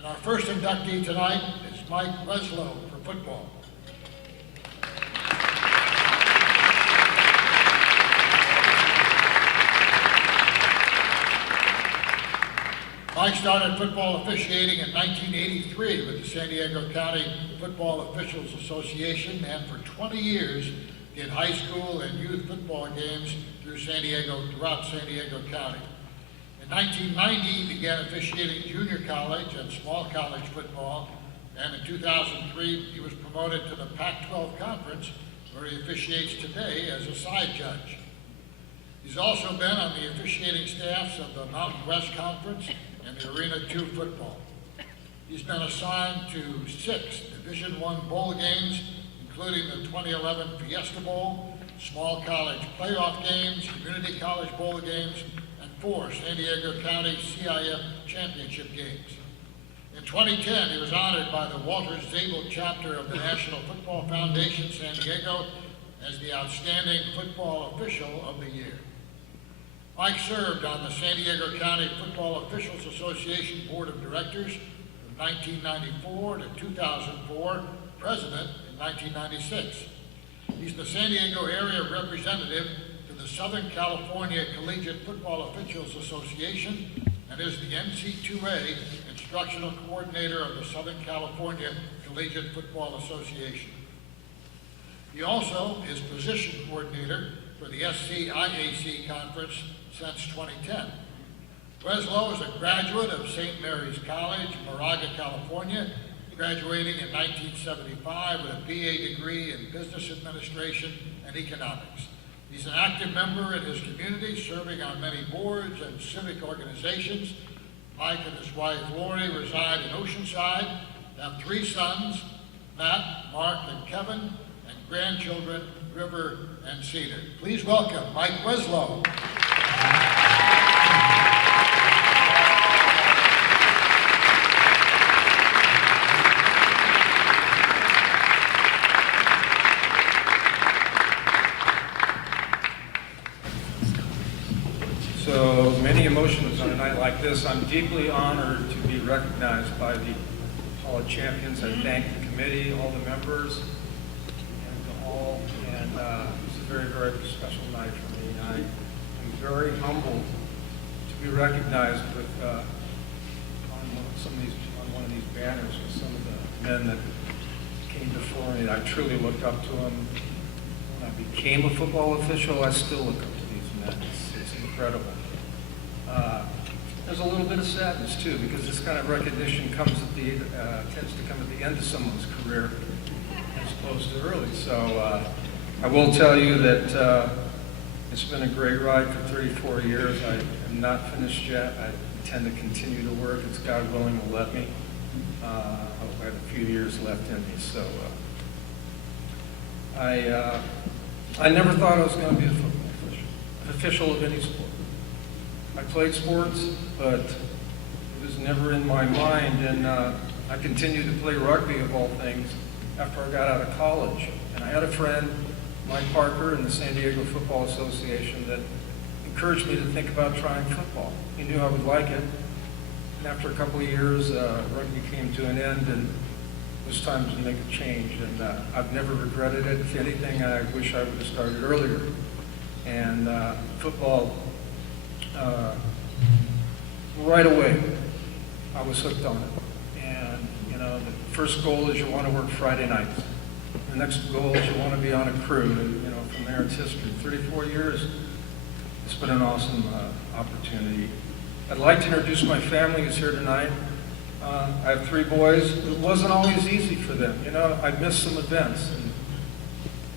And our first inductee tonight is Mike Weseloh for football. Mike started football officiating in 1983 with the San Diego County Football Officials Association, and for 20 years did high school and youth football games throughout San Diego County. In 1990, he began officiating junior college and small college football, and in 2003, he was promoted to the Pac-12 Conference, where he officiates today as a side judge. He's also been on the officiating staffs of the Mountain West Conference and the Arena 2 football. He's been assigned to 6 Division I bowl games, including the 2011 Fiesta Bowl, small college playoff games, community college bowl games, and 4 San Diego County CIF championship games. In 2010, he was honored by the Walter Zabel chapter of the National Football Foundation San Diego as the Outstanding Football Official of the Year. Mike served on the San Diego County Football Officials Association Board of Directors from 1994 to 2004, president in 1996. He's the San Diego area representative to the Southern California Collegiate Football Officials Association and is the NC2A instructional coordinator of the Southern California Collegiate Football Association. He also is position coordinator for the SCIAC conference since 2010. Weseloh is a graduate of St. Mary's College, Moraga, California, graduating in 1975 with a BA degree in Business Administration and Economics. He's an active member in his community, serving on many boards and civic organizations. Mike and his wife Lori reside in Oceanside, have 3 sons, Matt, Mark, and Kevin, and grandchildren, River and Cedar. Please welcome Mike Weseloh. So many emotions on a night like this. I'm deeply honored to be recognized by the Hall of Champions. I thank the committee, all the members, and the hall. And it's a very, very special night for me. I am very humbled to be recognized with on one of these banners with some of the men that came before me. I truly looked up to them. When I became a football official, I still look up to these men. It's incredible. There's a little bit of sadness too, because this kind of recognition comes at the tends to come at the end of someone's career as opposed to early. So I will tell you that it's been a great ride for 34 years. I am not finished yet. I intend to continue to work as God willing will let me. I have a few years left in me. So I never thought I was going to be a football official of any sport. I played sports, but it was never in my mind, and I continued to play rugby, of all things, after I got out of college. And I had a friend, Mike Parker, in the San Diego Football Association that encouraged me to think about trying football. He knew I would like it, and after a couple of years, rugby came to an end, and it was time to make a change, and I've never regretted it. If anything, I wish I would have started earlier. And football, right away, I was hooked on it. And, you know, the first goal is you want to work Friday nights. The next goal is you want to be on a crew. And, you know, from there it's history. 34 years, it's been an awesome opportunity. I'd like to introduce my family who's here tonight. I have 3 boys. It wasn't always easy for them. You know, I missed some events. And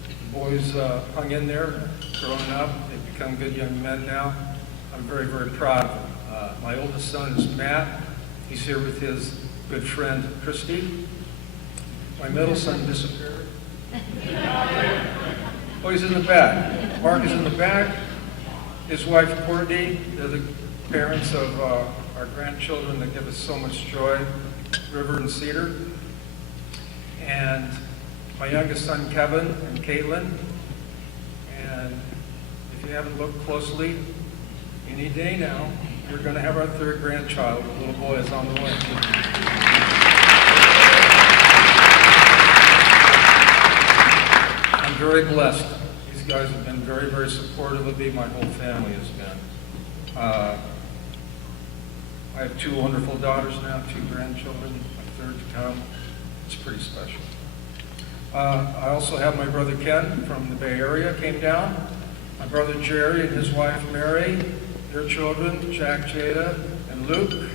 the boys hung in there, growing up. They've become good young men now. I'm very, very proud of them. My oldest son is Matt. He's here with his good friend, Christy. My middle son disappeared. Oh, he's in the back. Mark is in the back. His wife, Courtney. They're the parents of our grandchildren that give us so much joy, River and Cedar. And my youngest son, Kevin, and Caitlin. And if you haven't looked closely, any day now, we're going to have our third grandchild. The little boy is on the way. I'm very blessed. These guys have been very, very supportive of me. My whole family has been. I have 2 wonderful daughters now, 2 grandchildren, my third to come. It's pretty special. I also have my brother Ken from the Bay Area came down. My brother Jerry and his wife Mary, their children, Jack, Jada, and Luke.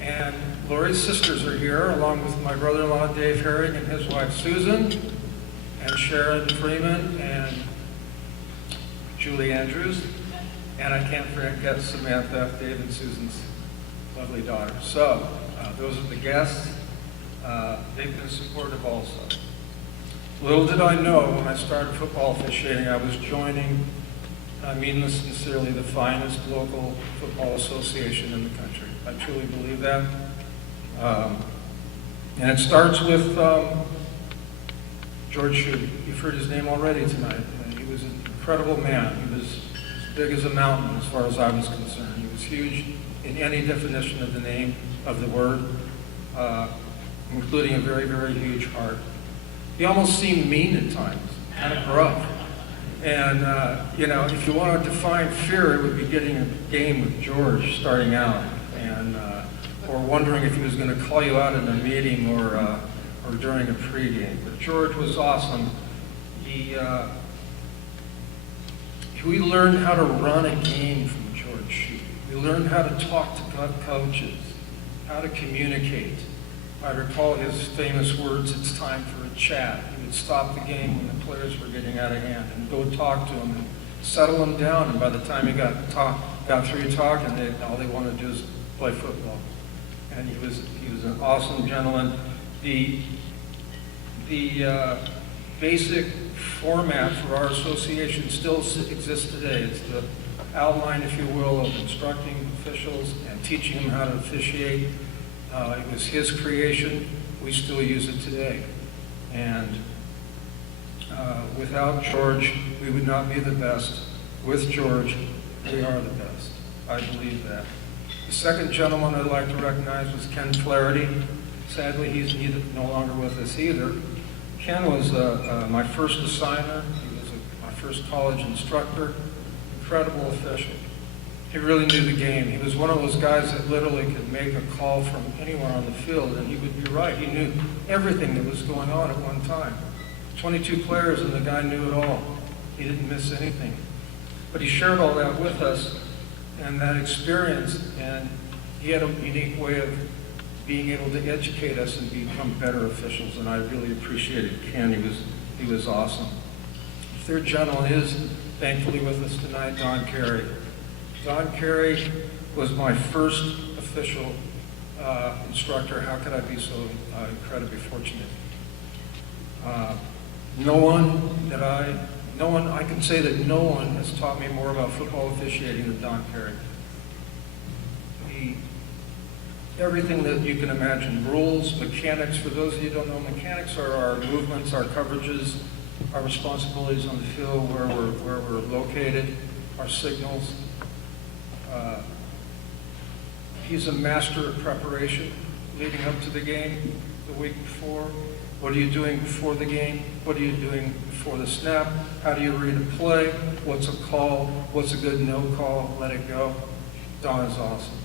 And Lori's sisters are here, along with my brother-in-law Dave Herring and his wife Susan, and Sharon Freeman, and Julie Andrews. And I can't forget Samantha, Dave and Susan's lovely daughter. So, those are the guests. They've been supportive also. Little did I know when I started football officiating, I was joining, I mean this sincerely, the finest local football association in the country. I truly believe that. And it starts with George Shute. You've heard his name already tonight. He was an incredible man. He was as big as a mountain as far as I was concerned. He was huge in any definition of the name, of the word, including a very, very huge heart. He almost seemed mean at times, kind of gruff. And, if you want to define fear, it would be getting a game with George starting out, and or wondering if he was going to call you out in a meeting or during a pregame. But George was awesome. We learned how to run a game from George Shute. We learned how to talk to coaches, how to communicate. I recall his famous words, "It's time for a chat." He would stop the game when the players were getting out of hand and go talk to them and settle them down. And by the time he got through talking, all they wanted to do is play football. And he was an awesome gentleman. The basic format for our association still exists today. It's the outline, if you will, of instructing officials and teaching them how to officiate. It was his creation. We still use it today. And without George, we would not be the best. With George, we are the best. I believe that. The second gentleman I'd like to recognize was Ken Flaherty. Sadly, he's no longer with us either. Ken was my first assigner. He was my first college instructor. Incredible official. He really knew the game. He was one of those guys that literally could make a call from anywhere on the field, and he would be right. He knew everything that was going on at one time. 22 players, and the guy knew it all. He didn't miss anything. But he shared all that with us, and that experience, and he had a unique way of being able to educate us and become better officials, and I really appreciated Ken. He was awesome. The third gentleman is thankfully with us tonight, Don Carey. Don Carey was my first official instructor. How could I be so incredibly fortunate? I can say that no one has taught me more about football officiating than Don Carey. Everything that you can imagine, rules, mechanics. For those of you who don't know, mechanics are our movements, our coverages, our responsibilities on the field, where we're located, our signals. He's a master of preparation leading up to the game the week before. What are you doing before the game? What are you doing before the snap? How do you read a play? What's a call? What's a good no call? Let it go. Don is awesome.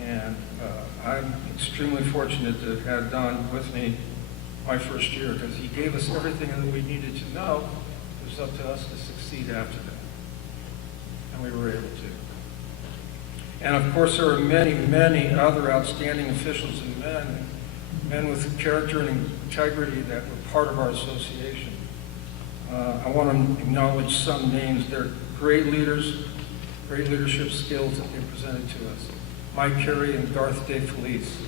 And I'm extremely fortunate to have had Don with me my first year, because he gave us everything that we needed to know. It was up to us to succeed after that. And we were able to. And of course, there are many, many other outstanding officials and men with character and integrity that were part of our association. I want to acknowledge some names. They're great leaders, great leadership skills that they presented to us. Mike Carey and Garth DeFelice,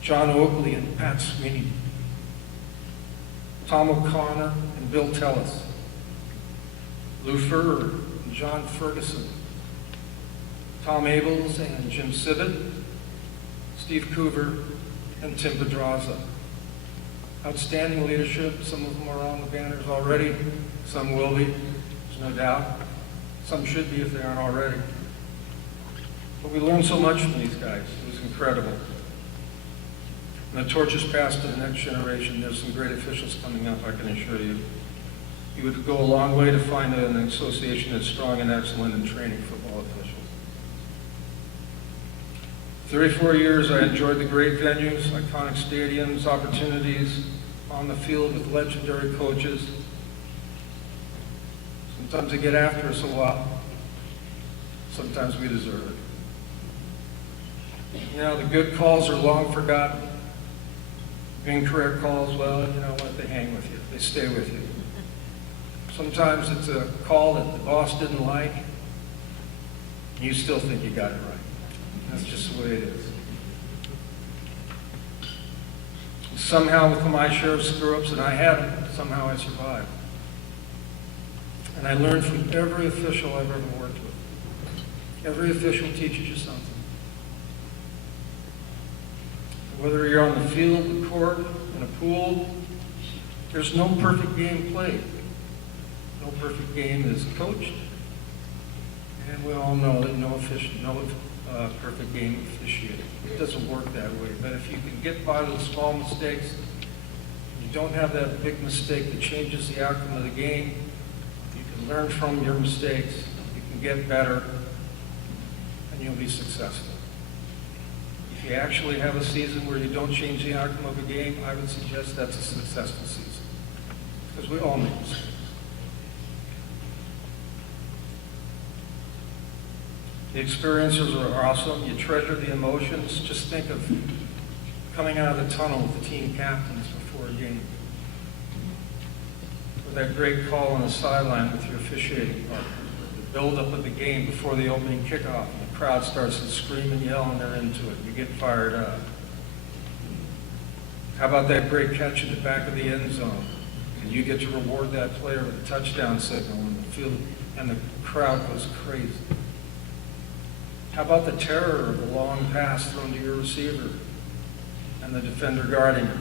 John Oakley and Pat Sweeney, Tom O'Connor and Bill Tellis, Lou Furrer and John Ferguson, Tom Abels and Jim Sibbett, Steve Coover and Tim Pedraza. Outstanding leadership. Some of them are on the banners already. Some will be, there's no doubt. Some should be if they aren't already. But we learned so much from these guys. It was incredible. And the torch is passed to the next generation. There's some great officials coming up, I can assure you. You would go a long way to find an association that's strong and excellent in training football officials. 34 years, I enjoyed the great venues, iconic stadiums, opportunities on the field with legendary coaches. Sometimes they get after us a lot. Sometimes we deserve it. You know, the good calls are long forgotten. Incorrect calls, well, you know what, they hang with you. They stay with you. Sometimes it's a call that the boss didn't like, and you still think you got it right. That's just the way it is. Somehow, with my share of screw-ups, and I had them, somehow I survived. And I learned from every official I've ever worked with. Every official teaches you something. Whether you're on the field, the court, in a pool, there's no perfect game played. No perfect game is coached. And we all know that no perfect game officiated. It doesn't work that way. But if you can get by with small mistakes, you don't have that big mistake that changes the outcome of the game, you can learn from your mistakes, you can get better, and you'll be successful. If you actually have a season where you don't change the outcome of a game, I would suggest that's a successful season. Because we all make mistakes. The experiences are awesome. You treasure the emotions. Just think of coming out of the tunnel with the team captains before a game. Or that great call on the sideline with your officiating partner. The build-up of the game before the opening kickoff. And the crowd starts to scream and yell and they're into it. You get fired up. How about that great catch in the back of the end zone? And you get to reward that player with a touchdown signal in the field, and the crowd goes crazy. How about the terror of the long pass thrown to your receiver and the defender guarding it?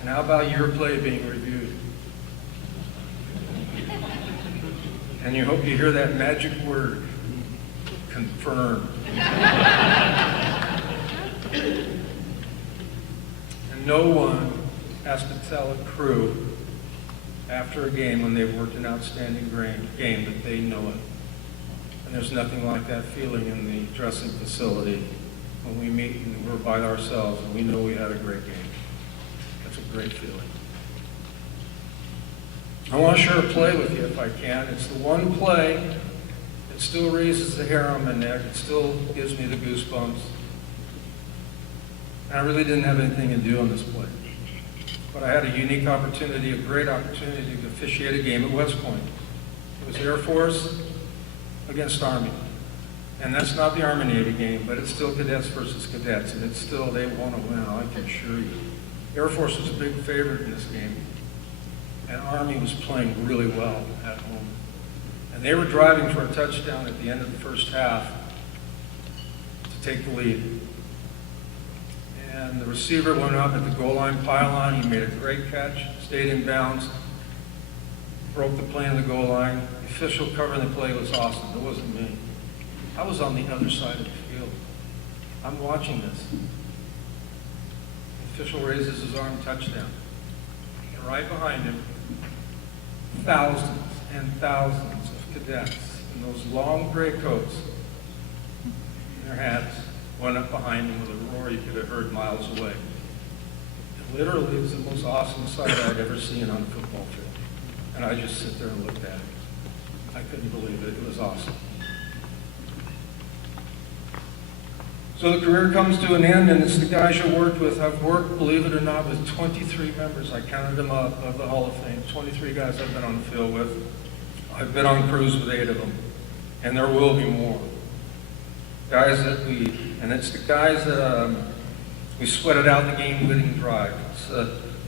And how about your play being reviewed? And you hope you hear that magic word, confirm. And no one has to tell a crew after a game when they've worked an outstanding game that they know it. And there's nothing like that feeling in the dressing facility when we meet and we're by ourselves and we know we had a great game. That's a great feeling. I want to share a play with you if I can. It's the one play that still raises the hair on my neck. It still gives me the goosebumps. And I really didn't have anything to do on this play. But I had a unique opportunity, a great opportunity to officiate a game at West Point. It was Air Force against Army. And that's not the Army-Navy game, but it's still cadets versus cadets, and it's still, they want to win, I can assure you. Air Force was a big favorite in this game, and Army was playing really well at home. And they were driving for a touchdown at the end of the first half to take the lead. And the receiver went up at the goal line pylon, he made a great catch, stayed in bounds, broke the plane of the goal line. The official covering the play was awesome. It wasn't me. I was on the other side of the field. I'm watching this. The official raises his arm, touchdown. And right behind him, thousands and thousands of cadets in those long gray coats in their hats went up behind him with a roar you could have heard miles away. It literally was the most awesome sight I'd ever seen on a football field. And I just sit there and looked at it. I couldn't believe it. It was awesome. So the career comes to an end, and it's the guys you worked with. I've worked, believe it or not, with 23 members. I counted them up of the Hall of Fame. 23 guys I've been on the field with. I've been on crews with 8 of them. And there will be more. Guys that and it's the guys that we sweated out the game-winning drive.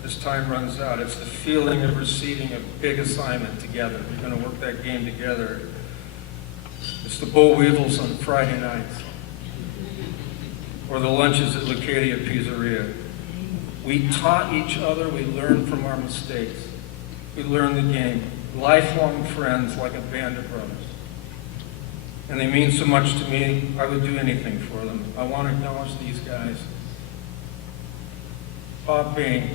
This time runs out. It's the feeling of receiving a big assignment together. We're going to work that game together. It's the boll weevils on Friday nights. Or the lunches at Lucadia Pizzeria. We taught each other, we learned from our mistakes. We learned the game. Lifelong friends like a band of brothers. and they mean so much to me, I would do anything for them. I want to acknowledge these guys. Bob Bain,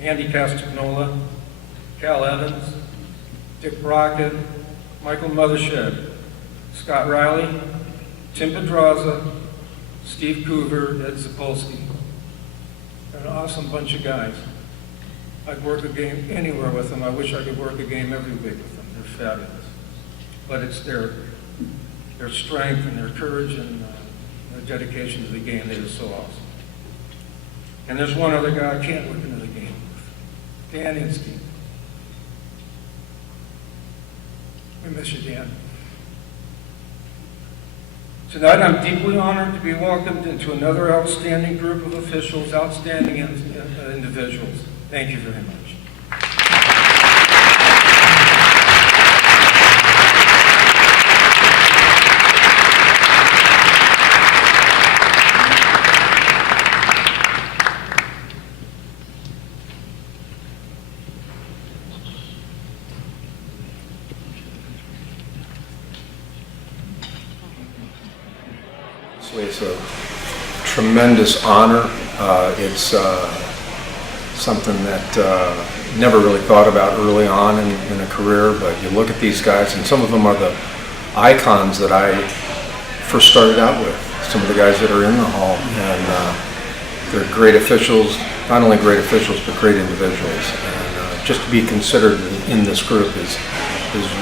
Andy Castagnola, Cal Evans, Dick Brockett, Michael Mothershed, Scott Riley, Tim Pedraza, Steve Coover, Ed Zapolsky. They're an awesome bunch of guys. I'd work a game anywhere with them. I wish I could work a game every week with them. They're fabulous. But it's their strength and their courage and their dedication to the game that is so awesome. And there's one other guy I can't work another game with, Dan Inskeep. We miss you, Dan. Tonight, I'm deeply honored to be welcomed into another outstanding group of officials, outstanding individuals. Thank you very much. It's a tremendous honor. It's something that never really thought about early on in a career, but you look at these guys, and some of them are the icons that I first started out with, some of the guys that are in the hall, and they're great officials, not only great officials, but great individuals. And just to be considered in this group is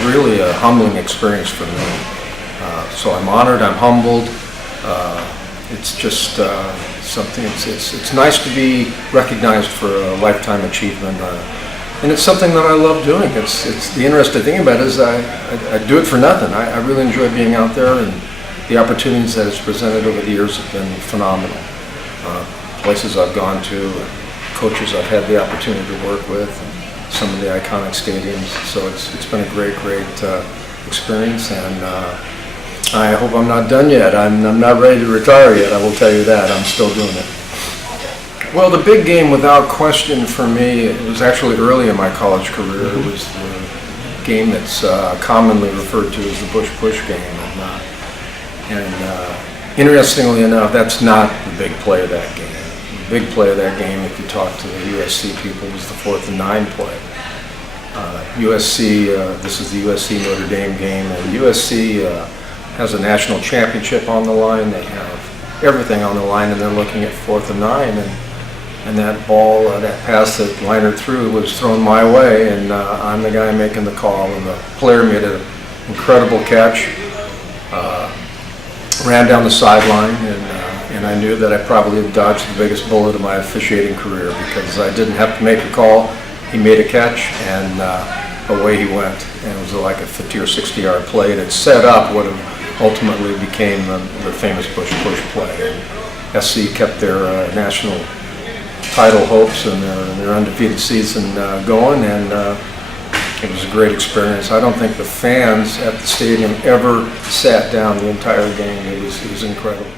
really a humbling experience for me. So I'm honored, I'm humbled. It's just something, it's nice to be recognized for a lifetime achievement, and it's something that I love doing. It's the interesting thing about it is I do it for nothing. I really enjoy being out there, and the opportunities that it's presented over the years have been phenomenal. Places I've gone to, coaches I've had the opportunity to work with, and some of the iconic stadiums. So it's been a great experience, and I hope I'm not done yet. I'm not ready to retire yet, I will tell you that. I'm still doing it. Well, the big game, without question for me, it was actually early in my college career. It was the game that's commonly referred to as the Bush-Push game. And interestingly enough, that's not the big play of that game. The big play of that game, if you talk to the USC people, was the 4th and 9 play. USC, this is the USC Notre Dame game, and USC has a national championship on the line. They have everything on the line, and they're looking at 4th and 9, and that ball, that pass that Leinart threw was thrown my way, and I'm the guy making the call, and the player made an incredible catch, ran down the sideline, and I knew that I probably had dodged the biggest bullet of my officiating career, because I didn't have to make a call. He made a catch, and away he went, and it was like a 50 or 60 yard play, and it set up what ultimately became the famous Bush-Push play. And SC kept their national title hopes and their undefeated season going, and it was a great experience. I don't think the fans at the stadium ever sat down the entire game. It was incredible.